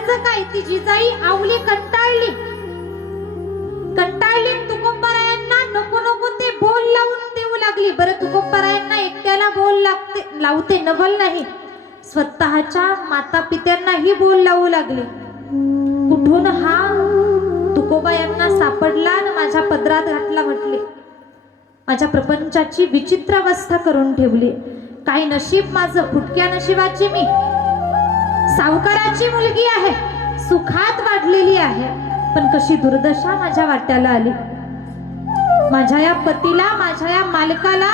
करायचं काय? ती जिजाई आवली कंटाळली. तुकोबारायांना नको नको ते बोल लावून देऊ लागली. बरं, तुकोबारायांना एकट्याला बोल लावते नवल नाही, स्वतःच्या माता पित्यांनाही बोल लावू लागली. कुठून हा तुकोबा यांना सापडला आणि माझ्या पदरात घातला म्हटले. माझ्या प्रपंचाची विचित्र अवस्था करून ठेवली. काय नशीब माझं, फुटक्या नशिबाची मी. सावकाराची मुलगी आहे, सुखात वाढलेली आहे, पण कशी दुर्दशा माझ्या वाट्याला आली. माझ्या या पतीला, माझ्या या मालकाला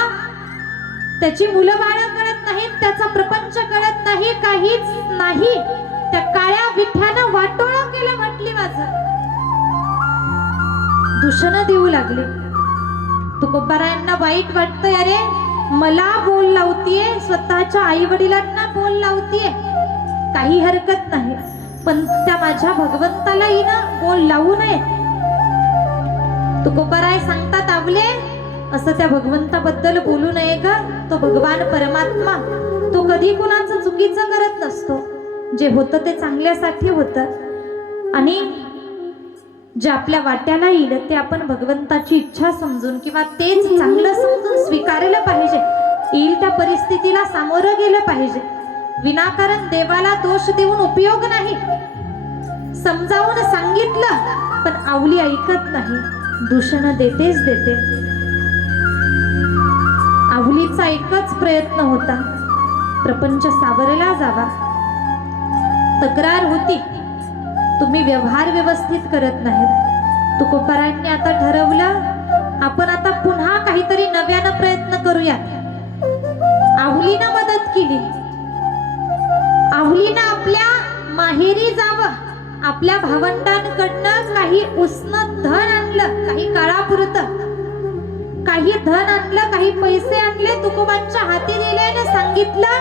त्याची मुलं बाळ कळत नाहीत, त्याचा प्रपंच कळत नाही, काहीच नाही. त्या काळ्या विठ्यानं वाटोळं केलं म्हटली. माझं दूषण देऊ लागले. तुकोबारायांना वाईट वाटतंय, अरे मला बोल लावतीये, स्वतःच्या आई वडिलांना बोल लावतीये, काही हरकत नाही, पण त्या माझ्या भगवंताला हिनं बोल लावू नये. तुकोबाराय सांगतात, आवले असं त्या भगवंताबद्दल बोलू नये का? तो भगवान परमात्मा, तो कधी कुणाचं चुकीचं करत नसतो. जे होतं ते चांगल्यासाठी होतं, आणि जे आपल्या वाट्याला येईल ते आपण भगवंताची इच्छा समजून किंवा तेच चांगलं समजून स्वीकारलं पाहिजे. येईल त्या परिस्थितीला सामोरं गेलं पाहिजे. विनाकारण देवाला दोष देऊन उपयोग नाही. समजावून सांगितलं पण आवली ऐकत नाही, दूषण देतेच देते. आवलीचा एकच प्रयत्न होता, प्रपंच सावरला जावा. तक्रार होती, तुम्ही व्यवहार व्यवस्थित करत नाहीत. तुकोबारायांनी आता ठरवलं, आपण आता पुन्हा काहीतरी नव्यानं प्रयत्न करूया. आवलीनं मदत केली. आवलीनं आपल्या माहेरी जावं, आपल्या भावंडांकडनं काही उसनं धन आणलं, काही काळापुरतं काही धन आणलं, काही पैसे आणले, तुकोबांच्या हाती दिले आणि सांगितलं,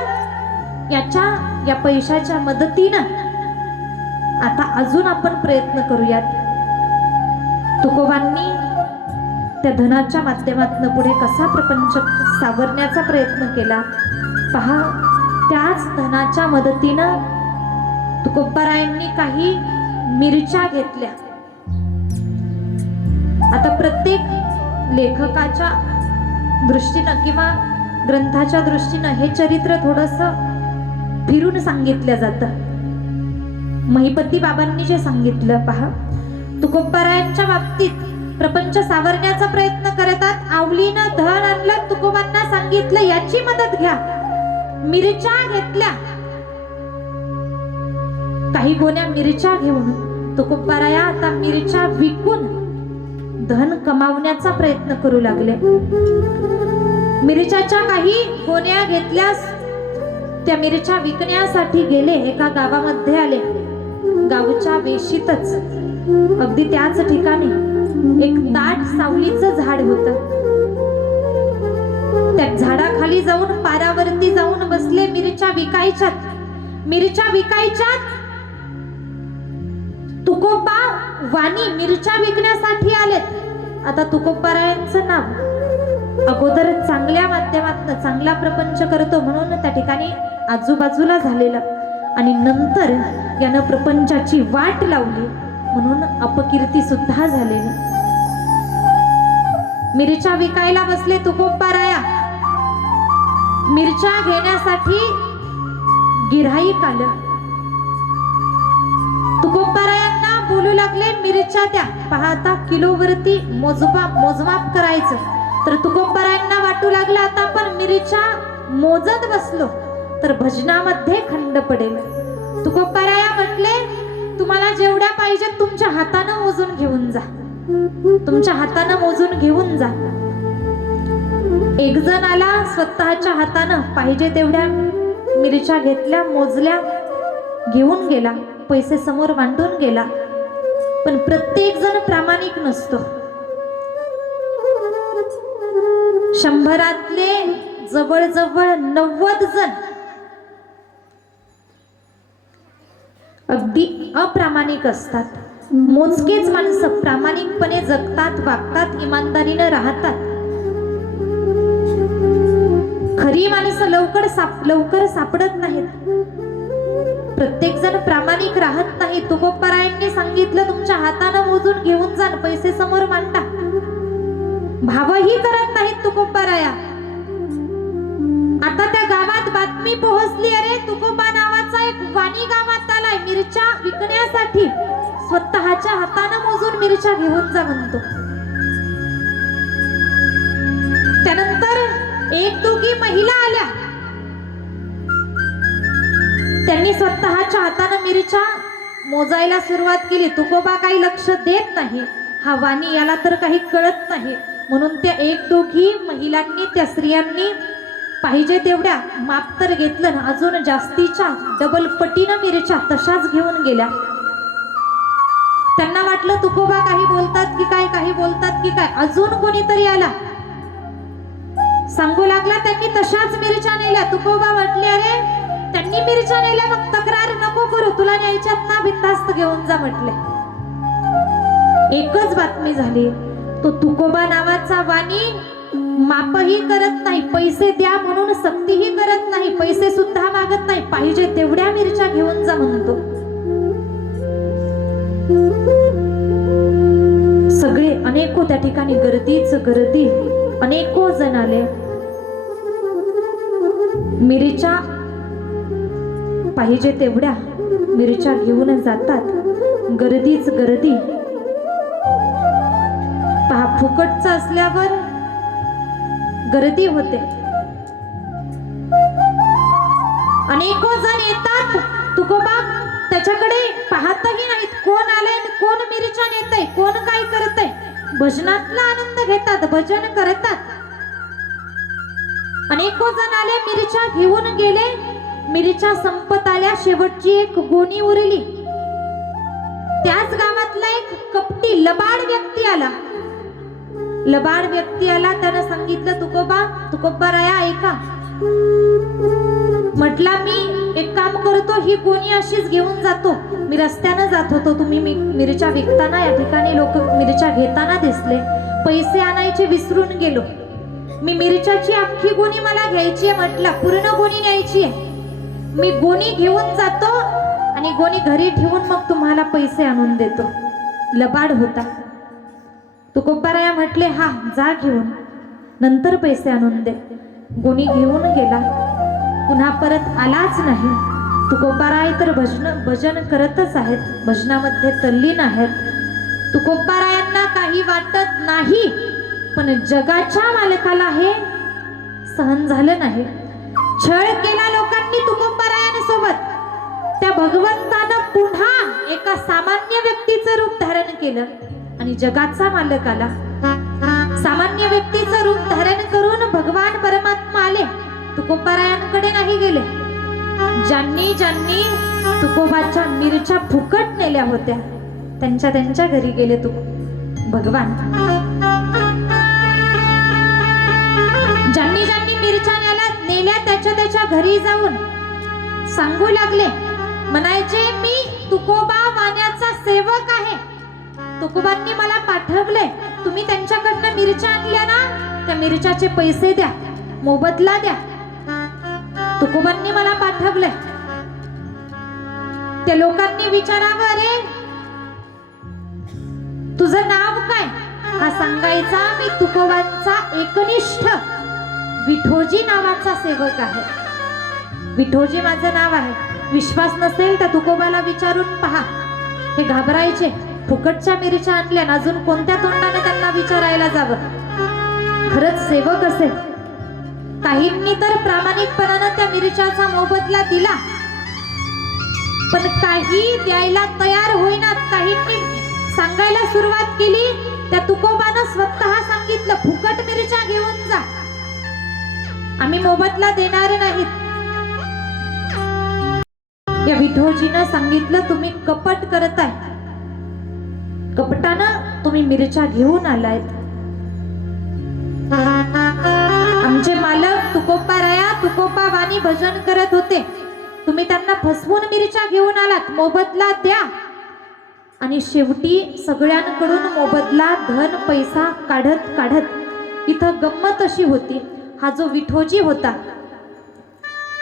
या पैशाच्या मदतीनं आता अजून आपण प्रयत्न करूयात. तुकोबांनी त्या धनाच्या माध्यमातून पुढे कसा प्रपंच सावरण्याचा प्रयत्न केला पहा. त्याच धनाच्या मदतीनं तुकोबारायांनी काही मिरच्या घेतल्या. आता प्रत्येक लेखकाच्या दृष्टीनं किंवा ग्रंथाच्या दृष्टीनं हे चरित्र थोडंसं फिरून सांगितलं जातं. महिपती बाबांनी जे सांगितलं पहा, तुकोबारायांच्या बाबतीत प्रपंच सावरण्याचा प्रयत्न करतात. आवलीनं धन आणलं, तुकोबांना सांगितलं याची मदत घ्या. मिरच्या घेतल्या, काही गोण्या मिरच्या घेऊन तुकोबाराया आता मिरच्या विकून धन कमावण्याचा प्रयत्न करू लागले. मिरच्याच्या काही गोण्या घेतल्यास त्या मिरच्या विकण्यासाठी गेले. एका गावामध्ये आले. गावच्या वेशीतच अगदी त्याच ठिकाणी एक दाट सावलीचं झाड होतं. त्या झाडाखाली जाऊन पारावरती जाऊन बसले. मिरच्या विकायच्यात तुकोबा वाणी मिरच्या विकण्यासाठी आलेत. आता तुकोबारायांचं नाव अगोदर चांगल्या माध्यमातून चांगला प्रपंच करतो म्हणून त्या ठिकाणी आजूबाजूला झालेलं, आणि नंतर यानं प्रपंचाची वाट लावली म्हणून अपकीर्ती सुद्धा झालेली. मिरच्या विकायला बसले तुकोबाराया. मिरच्या घेण्यासाठी गिऱ्हाईक आलं. तुकोबारायांना बोलू लागले, मिरच्या द्या. पहा आता किलोवरती मोजमाप करायचं. तर तुकोबारायांना वाटू लागलं, आता आपण मिरच्या मोजत बसलो तर भजनामध्ये खंड पडेल. तुकोबाराया म्हटले, तुम्हाला जेवढ्या पाहिजे तुमच्या हातानं मोजून घेऊन जा, तुमच्या हातानं मोजून घेऊन जा. एक जण आला, स्वतःच्या हातानं पाहिजे तेवढ्या मिरच्या घेतल्या, मोजल्या, घेऊन गेला, पैसे समोर मांडून गेला. पण प्रत्येक जण प्रामाणिक नसतो. 100 जवळजवळ 90 जण अगदी अप्रामाणिक असतात. मोजकेच माणसं प्रामाणिकपणे जगतात, वागतात, इमानदारीने राहतात. खरी माणसं लवकर सापडत नाहीत. प्रत्येक जण प्रामाणिक राहत नाही. तुकोबारायांनी सांगितलं तुमच्या हातानं मोजून घेऊन जा, पैसे समोर मांडा. भावही करत नाहीत तुकोबाराया. आता त्या गावात बातमी पोहोचली, अरे तुकोबा नावाचा एक वाणी गावात आलाय मिरच्या विकण्यासाठी. स्वतःच्या हातानं मोजून मिरच्या घेऊन जा म्हणतो. त्यानंतर एक दोघी महिला आल्या, त्यांनी स्वतःच्या हातानं मिरच्या मोजायला सुरुवात केली. तुकोबा काही लक्ष देत नाही, हा वाणी याला तर काही कळत नाही. म्हणून त्या एक दोघी महिलांनी, त्या स्त्रियांनी पाहिजे तेवढ्या माप तर घेतलं ना, अजून जास्तीच्या डबल पटीनं मिरच्या तशाच घेऊन गेल्या. त्यांना वाटलं तुकोबा काही बोलतात की काय, काही बोलतात की काय. अजून कोणीतरी आला, सांगू लागला त्यांनी तशाच मिरच्या नेल्या. तुकोबा म्हटले, अरे त्यांनी मिरच्या नेल्या, मग तक्रार नको करू, तुला न्यायच्यात ना, बिनधास्त घेऊन जा म्हटले. एकच बातमी झाली, तो तुकोबा नावाचा वाणी मापही करत नाही, पैसे द्या म्हणून सक्तीही करत नाही, पैसे सुद्धा मागत नाही, पाहिजे तेवढ्या मिरच्या घेऊन जा म्हणतो. सगळे अनेको त्या ठिकाणी गर्दीच गर्दी, अनेको जण आले. मिरच्या पाहिजे तेवढ्या मिरच्या घेऊन जातात, गर्दीच गर्दी. पहा, फुकटचं असल्यावर गर्दी होते. अनेको जण येतात, तुकोबा त्याच्याकडे पाहतही नाहीत, कोण आलंय, कोण मिरच्या नेतय, कोण काय करतय. भजनातला आनंद घेतात, भजन करतात. अनेको जण आले, मिरच्या घेऊन गेले. मिरच्या संपत आल्या, शेवटची एक गोणी उरली. त्याच गावातला एक कपटी लबाड व्यक्ती आला. लबाड व्यक्ती आला, त्यानं सांगितलं, तुकोबाराया ऐका, म्हटला मी एक काम करतो, ही गोणी अशीच घेऊन जातो. मी रस्त्यानं जात होतो, तुम्ही मिरच्या विकताना या ठिकाणी लोक मिरच्या घेताना दिसले, पैसे आणायचे विसरून गेलो. मी मिरच्याची अख्खी गोणी मला घ्यायची आहे, म्हटलं पूर्ण गोणी न्यायची आहे. मी गोणी घेऊन जातो आणि गोणी घरी ठेवून मग तुम्हाला पैसे आणून देतो. लबाड होता. तुकोबाराया म्हटले, हा जा घेऊन, नंतर पैसे आणून दे. गोणी घेऊन गेला, पुन्हा परत आलाच नाही. तुकोबाराय तर भजन करतच आहेत, भजनामध्ये तल्लीन आहेत. तुकोबारायांना काही वाटत नाही, पण जगाच्या मालकाला हे सहन झालं नाही. छळ केला लोकांनी तुकोबारायांसोबत. त्या भगवंतानं पुन्हा एका सामान्य व्यक्तीचं रूप धारण केलं आणि जगाचा मालक आला. सामान्य व्यक्तीचं रूप धारण करून भगवान परमात्मा आले, तुकोबारायांकडे नाही गेले. ज्यांनी ज्यांनी तुकोबाच्या मिरच्या फुकट नेल्या होत्या त्यांच्या घरी गेले भगवान. ज्यांनी ज्यांनी मिरच्या नेल्या त्याच्या घरी जाऊन सांगू लागले, म्हणायचे मी तुकोबा वाण्याचा सेवक आहे, तुकोबांनी मला पाठवले, तुम्ही त्यांच्याकडनं मिरच्या आणल्या ना, त्या मिरच्याचे पैसे द्या, मोबदला द्या. तुकोबांनी मला पाठवले. त्या लोकांनी विचारावं, अरे तुझं नाव काय, हा सांगायचा, मी तुकोबांचा एकनिष्ठ विठोजी नावाचा सेवक आहे, विठोजी माझं नाव आहे. विश्वास नसेल तर तुकोबाला विचारून पहा. हे घाबरायचे, फुकटच्या मिरच्या आणल्या, अजून कोणत्या तोंडाने त्यांना विचारायला जावं. खरंच सेवक असेल. काहींनी तर प्रामाणिकपणानं त्या मिरच्याचा मोबदला दिला, पण काही द्यायला तयार होईनात. काहींनी सांगायला सुरुवात केली, त्या तुकोबानं स्वतः सांगितलं, फुकट मिरच्या घेऊन जा, आम्ही मोबदला देणार नाहीत. या विठोजीनं सांगितलं, तुम्ही कपट करताय, कपटानं तुम्ही मिरच्या घेऊन आलायत. आमचे मालक तुकोबाराया तुकोबा वाणी भजन करत होते, तुम्ही त्यांना फसवून मिरच्या घेऊन आलात, मोबदला द्या. आणि शेवटी सगळ्यांकडून मोबदला धन पैसा काढत काढत इथं गंमत अशी होती, हा जो विठोजी होता,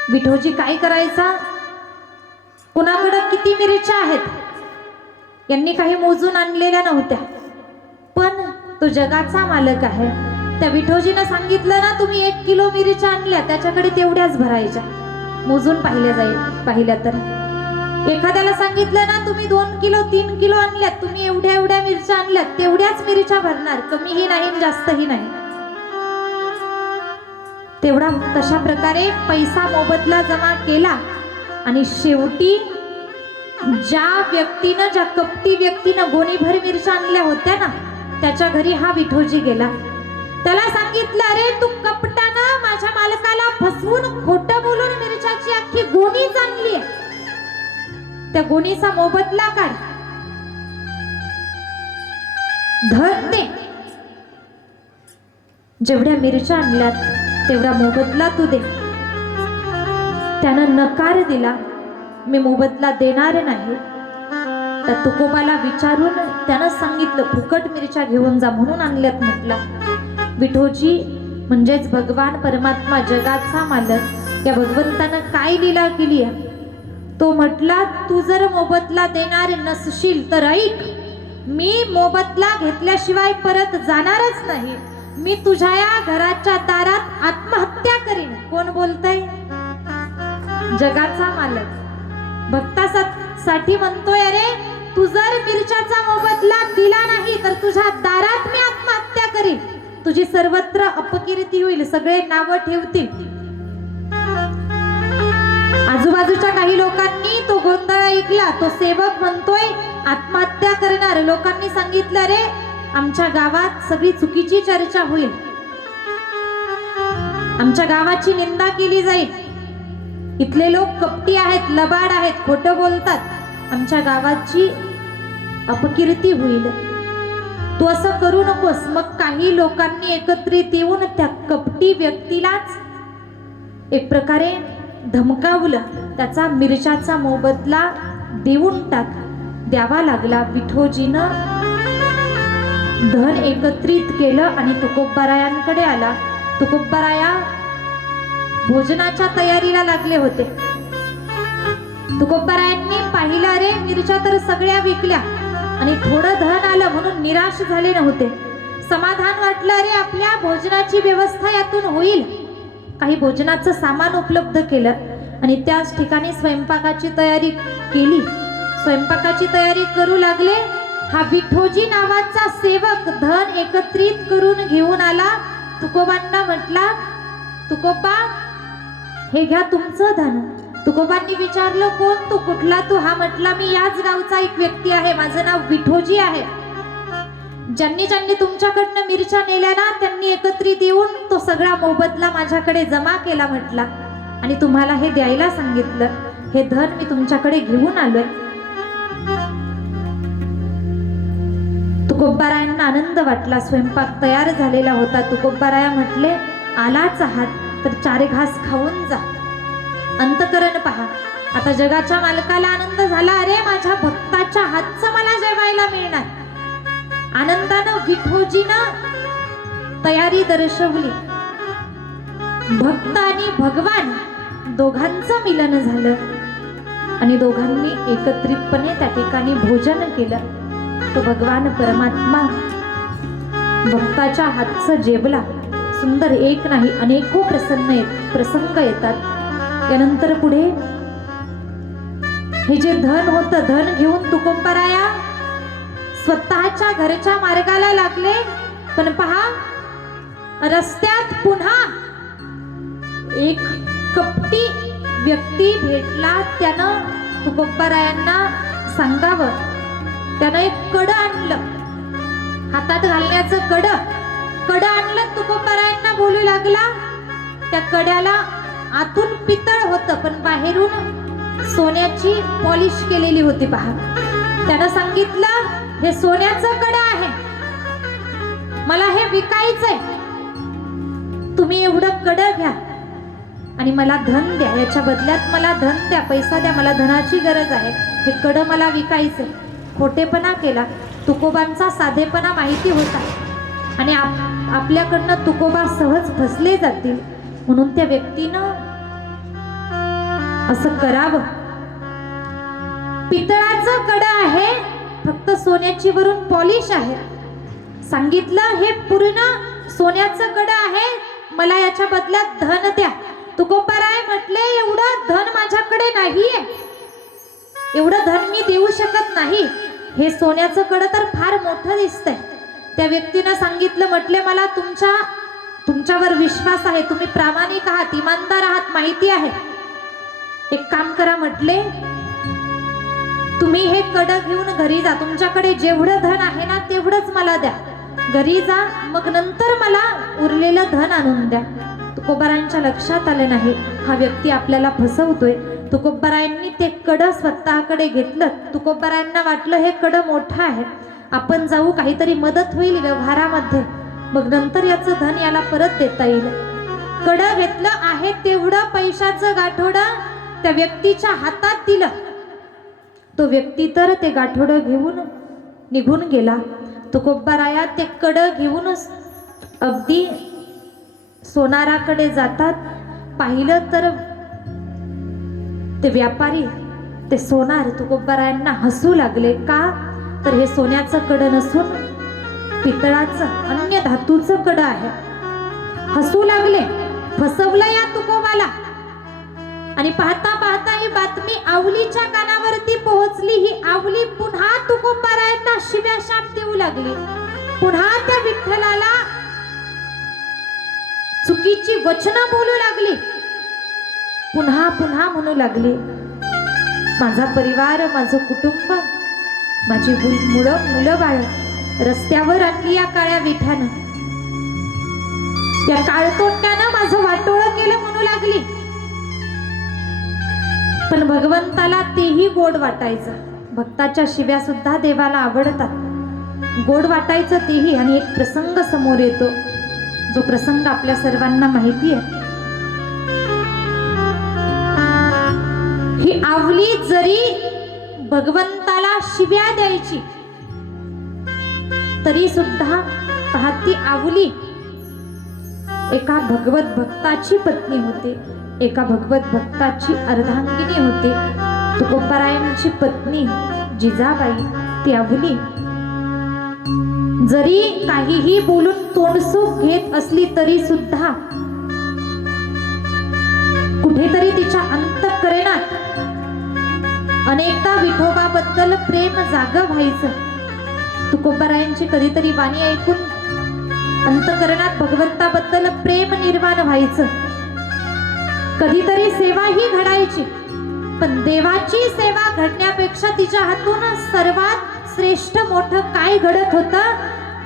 विठोजी काय करायचा, कुणाकडं किती मिरच्या आहेत यांनी काही मोजून आणलेल्या नव्हत्या, पण तो जगाचा मालक आहे. त्या विठोजीनं सांगितलं ना, तुम्ही 1 किलो मिरच्या आणल्या, त्याच्याकडे तेवढ्याच भरायच्या, मोजून पाहिल्या तर. एखाद्याला सांगितलं ना, तुम्ही 2 किलो 3 किलो आणल्यात, तुम्ही एवढ्या एवढ्या मिरच्या आणल्यात, तेवढ्याच मिरच्या भरणार, कमीही नाही जास्तही नाही. तेवढा तशा प्रकारे पैसा मोबदला जमा केला. आणि शेवटी ज्या कपटी व्यक्तीनं गोणीभर मिरच्या आणल्या होत्या ना, त्याच्या घरी हा विठोजी गेला. त्याला सांगितलं, अरे तू कपटानं माझ्या मालकाला फसवून खोटं बोलून मिरच्याची अख्खी गोणीच आणली, त्या गोणीचा मोबदला काढ, धन दे, जेवढ्या मिरच्या आणल्यात तेवढा मोबदला तू दे. त्यानं नकार दिला, मी मोबदला देणार नाही. त्या तुकोबाला विचारून त्यानं सांगितलं, फुकट मिरच्या घेऊन जा म्हणून आणल्यात म्हटलं. विठोजी म्हणजेच भगवान परमात्मा, जगाचा मालक, या भगवंतानं काय लीला केली आहे. तो म्हटला, तू जर मोबदला देणार नसशील तर ऐक, मी मोबदला घेतल्याशिवाय परत जाणारच नाही. मी तुझ्या या घराच्या दारात आत्महत्या करीन. कोण बोलतय? जगाचा मालक भक्तासाठी म्हणतोय, अरे तू जर मिरच्याचा मोबदला दिला नाही तर तुझ्या दारात मी आत्महत्या करीन. तुझी सर्वत्र अपकीर्ती होईल, सगळे नावं ठेवतील. आजूबाजूच्या काही लोकांनी तो गोंधळ ऐकला. तो सेवक म्हणतोय आत्महत्या करणार. लोकांनी सांगितलं, अरे आमच्या गावात सगळी चुकीची चर्चा होईल, आमच्या गावाची निंदा केली जाईल, इथले लोक कपटी आहेत, लबाड आहेत, खोटं बोलतात, आमच्या गावाची अपकीर्ती होईल, तू असं करू नकोस. मग काही लोकांनी एकत्रित येऊन त्या कपटी व्यक्तीलाच एक प्रकारे धमकावलं. त्याचा मिरच्याचा मोबदला द्यावा लागला. विठोजीनं धन एकत्रित केलं आणि तुकोबारायांकडे आला. तुकोबाराया भोजनाच्या तयारीला लागले होते. तुकोबारायांनी पाहिलं, अरे मिरच्या तर सगळ्या विकल्या आणि थोडं धन आलं म्हणून निराश झाले नव्हते. समाधान वाटलं, अरे आपल्या भोजनाची व्यवस्था यातून होईल. काही भोजनाचं सामान उपलब्ध केलं आणि त्याच ठिकाणी स्वयंपाकाची तयारी केली. स्वयंपाकाची तयारी करू लागले. हा विठोजी नावाचा सेवक धन एकत्रित करून घेऊन आला. तुकोबांना म्हटला, तुकोबा हे घ्या तुमचं धन. तुकोबांनी विचारलं, कोण तू, कुठला तू? हा म्हटला, मी याच गावचा एक व्यक्ती आहे, माझं नाव विठोजी आहे. ज्यांनी ज्यांनी तुमच्याकडनं मिरच्या नेल्या ना, त्यांनी एकत्रित येऊन तो सगळा मोबदला माझ्याकडे जमा केला म्हटला आणि तुम्हाला हे द्यायला सांगितलं. हे धन मी तुमच्याकडे घेऊन आलोय. तुकोबारायांना आनंद वाटला. स्वयंपाक तयार झालेला होता. तुकोबाराया म्हटले, आलाच आहात तर 4 घास खाऊन जा, अंतकरण पहा. आता जगाच्या मालकाला आनंद झाला, अरे माझ्या भक्ताच्या हातचं मला जेवायला मिळणार. आनंदानं विठोजीनं तयारी दर्शवली. भक्त आणि भगवान दोघांचं मिलन झालं आणि दोघांनी एकत्रितपणे त्या ठिकाणी भोजन केलं. तो भगवान परमात्मा भक्ताच्या हातचं जेवला. सुंदर एक नाही, अनेको प्रसंग येतात. यानंतर पुढे हे जे धन होतं, धन घेऊन तुकोबाराया स्वतःच्या घरच्या मार्गाला लागले. पण पहा, रस्त्यात पुन्हा एक कपटी व्यक्ती भेटला. त्यानं तुकोबारायांना सांगावं, त्यानं एक कडं आणलं, हातात घालण्याचं कडं आणलं. तुकोबारायांना बोलू लागला. त्या कड्याला आतून पितळ होतं पण बाहेरून सोन्याची पॉलिश केलेली होती. पहा, त्यानं सांगितलं, हे सोन्याचं कडं आहे, मला हे विकायचंय, तुम्ही एवढं कडं घ्या आणि मला धन द्या. याच्या बदल्यात मला धन द्या, पैसा द्या, मला धनाची गरज आहे. हे कडं मला विकायचंय. खोटेपणा केला. तुकोबांचा साधेपणा माहिती होता आणि आपल्याकडनं तुकोबा सहज फसले जातील म्हणून त्या व्यक्तीनं असं करावं. पितळाचं कडं आहे, फक्त सोन्याची वरून पॉलिश आहे. सांगितलं हे पूर्ण सोन्याचं कडं आहे, मला याच्या बदल्यात धन द्या. तुकोबाराय म्हटले एवढं धन माझ्याकडे नाहीये, एवढं धन मी देऊ शकत नाही. हे सोन्याचं कडं तर फार मोठं दिसतंय. त्या व्यक्तीनं सांगितलं, म्हटले मला तुमच्यावर विश्वास आहे, तुम्ही प्रामाणिक आहात, इमानदार आहात, माहिती आहे. एक काम करा म्हटले, तुम्ही हे कडं घेऊन घरी जा, तुमच्याकडे जेवढं धन आहे ना तेवढंच मला द्या. घरी जा, मग नंतर मला उरलेलं धन आणून द्या. तुकोबारायांच्या लक्षात आले नाही हा व्यक्ती आपल्याला फसवतोय. तुकोबारायांनी ते कडं स्वतःकडे घेतलं. तुकोबारायांना वाटलं हे कडं मोठं आहे, आपण जाऊ, काहीतरी मदत होईल व्यवहारामध्ये, मग नंतर याचं धन याला परत देता येईल. कडं घेतलं, आहे तेवढं पैशाचं गाठोडं त्या व्यक्तीच्या हातात दिलं. तो व्यक्ती तर ते गाठोडं घेऊन निघून गेला. तुकोबाराया ते कडं घेऊनच अगदी सोनाराकडे जातात. पाहिलं तर ते व्यापारी, ते सोनार तुकोबारायांना हसू लागले. का तर हे सोन्याचं कडं नसून पितळाचं, अन्य धातूचं कडं आहे. हसू लागले, फसवलं या तुकोबाला. आणि पाहता पाहता ही बातमी आवलीच्या कानावरती पोहोचली. ही आवली पुन्हा तुकोबारायांना शिव्या शाप देऊ लागली. पुन्हा त्या विठ्ठलाला चुकीची वचनं बोलू लागली. पुन्हा पुन्हा म्हणू लागली, माझा परिवार, माझं कुटुंब, माझी मुलं बाळ रस्त्यावर आणली या काळ्या विठ्यानं, या काळतोंड्यानं माझं वाटोळं केलं म्हणू लागली. पण भगवंताला तेही गोड वाटायचं. भक्ताच्या शिव्या सुद्धा देवाला आवडतात. गोड वाटायचं तेही. आणि एक प्रसंग समोर येतो, जो प्रसंग आपल्या सर्वांना माहिती आहे. ही आवली जरी भगवंताला शिव्या द्यायची तरी सुद्धा पहा, ती आवली एका भगवत भक्ताची पत्नी होती, एका भगवत भक्ताची अर्धांगिनी होती. तुकोबारायांची पत्नी जिजाबाई, ती आवली जरी काहीही बोलून तोंडसूक घेत असली तरी सुद्धा कुठेतरी तिच्या अंतःकरणात अनेकदा विठोबाबद्दल प्रेम जागं व्हायचं. तुकोबारायांची कधीतरी वाणी ऐकून अंतःकरणात भगवंताबद्दल प्रेम निर्माण व्हायचं. कधीतरी सेवाही घडायची, पण देवाची सेवा घडण्यापेक्षा तिच्या हातून सर्वात श्रेष्ठ मोठं काय घडत होतं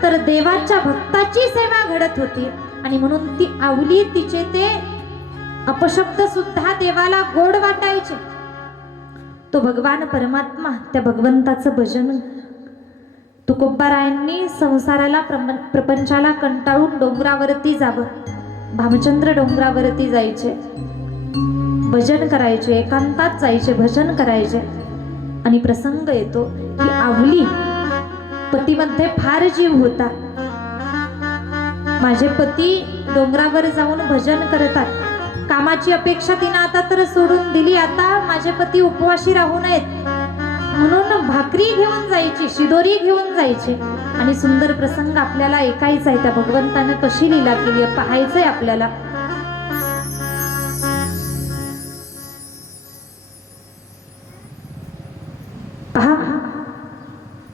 तर देवाच्या भक्ताची सेवा घडत होती. आणि म्हणून ती आवली, तिचे ते अपशब्द सुद्धा देवाला गोड वाटायचे. तो भगवान परमात्मा, त्या भगवंताचं भजन तुकोबारायांनी संसाराला प्रपंचाला कंटाळून डोंगरावरती जावं. भामचंद्र डोंगरावरती जायचे, भजन करायचे, एकांतात जायचे, भजन करायचे. आणि प्रसंग येतो की आवली पतीमध्ये फार जीव होता. माझे पती डोंगरावर जाऊन भजन करतात, कामाची अपेक्षा तिनं आता तर सोडून दिली, आता माझे पती उपवाशी राहू नयेत म्हणून भाकरी घेऊन जायची, शिदोरी घेऊन जायचे. आणि सुंदर प्रसंग आपल्याला ऐकायचा आहे. त्या भगवंताने कशी लीला केली आहे पाहायचंय आपल्याला. पहा,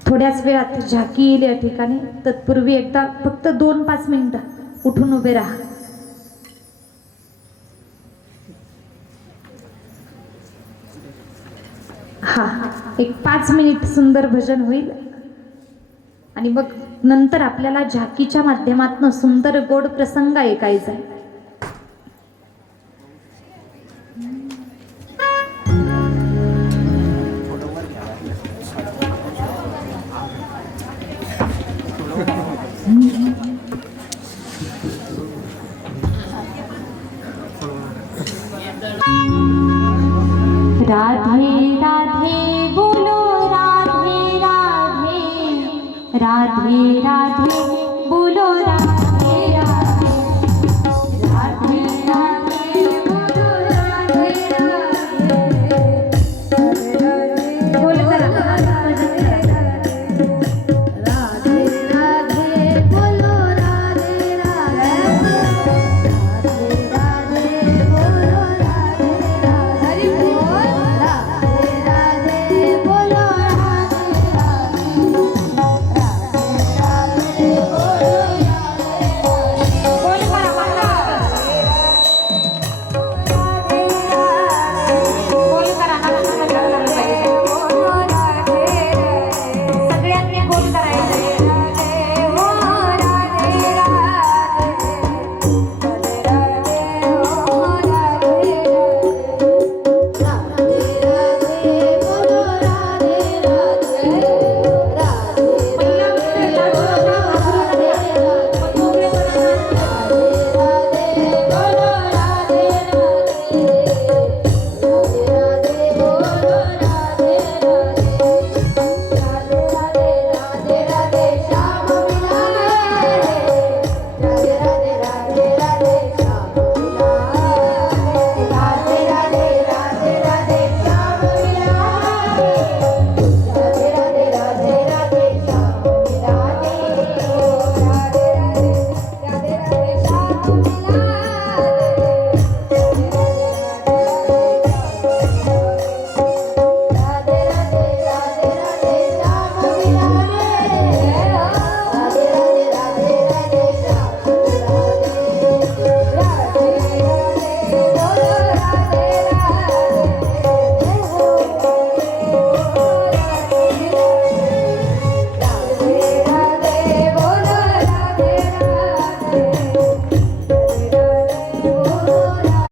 थोड्याच वेळात झाकी येईल या ठिकाणी. तत्पूर्वी एकदा फक्त 2-5 मिनिटं उठून उभे राहा. हा, एक 5 मिनिट सुंदर भजन होईल आणि मग नंतर आपल्याला झाकीच्या माध्यमातून सुंदर गोड प्रसंग ऐकायचा आहे. राधे राधे बोलो राधे राधे, राधे राधे बोलो राधे.